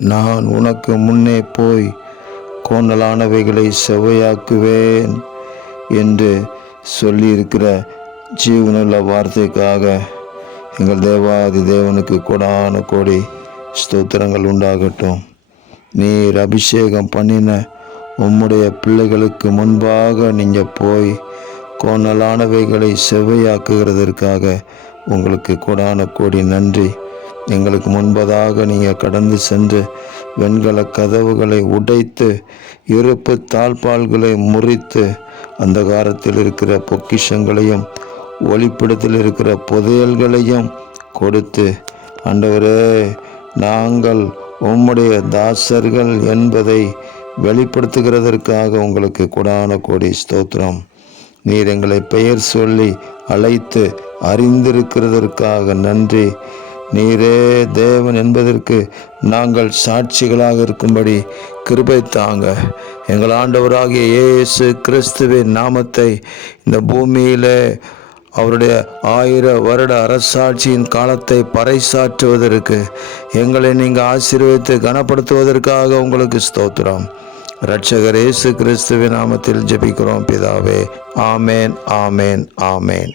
நான் உனக்கு முன்னே போய் கோணலானவைகளை செவ்வையாக்குவேன் என்று சொல்லியிருக்கிற ஜீவனுள்ள வார்த்தைக்காக எங்கள் தேவாதி தேவனுக்கு கொடான கோடி ஸ்தோத்திரங்கள் உண்டாகட்டும். நீர் அபிஷேகம் பண்ணின உம்முடைய பிள்ளைகளுக்கு முன்பாக நீங்கள் போய் கோணலானவைகளை செவ்வையாக்குகிறதற்காக உங்களுக்கு கொடான கோடி நன்றி. எங்களுக்கு முன்பதாக நீங்கள் கடந்து சென்று வெண்கல கதவுகளை உடைத்து இருப்பு தாழ்பால்களை முறித்து அந்தகாரத்தில் இருக்கிற பொக்கிஷங்களையும் ஒளிப்பிடத்தில் இருக்கிற புதையல்களையும் கொடுத்து, ஆண்டவரே, நாங்கள் உம்முடைய தாசர்கள் என்பதை வெளிப்படுத்துகிறதற்காக உங்களுக்கு கொடான கோடி ஸ்தோத்திரம். நீர் எங்களை பெயர் சொல்லி அழைத்து அறிந்திருக்கிறதற்காக நன்றி. நீரே தேவன் என்பதற்கு நாங்கள் சாட்சிகளாக இருக்கும்படி கிருபை தாங்க. எங்கள் ஆண்டவராகிய இயேசு கிறிஸ்துவின் நாமத்தை இந்த பூமியில் அவருடைய 1000 வருட அரசாட்சியின் காலத்தை பறைசாற்றுவதற்கு எங்களை நீங்கள் ஆசீர்வதித்து கனப்படுத்துவதற்காக உங்களுக்கு ஸ்தோத்திரம். இரட்சகர் இயேசு கிறிஸ்துவின் நாமத்தில் ஜெபிக்கிறோம் பிதாவே. ஆமேன், ஆமேன், ஆமேன்.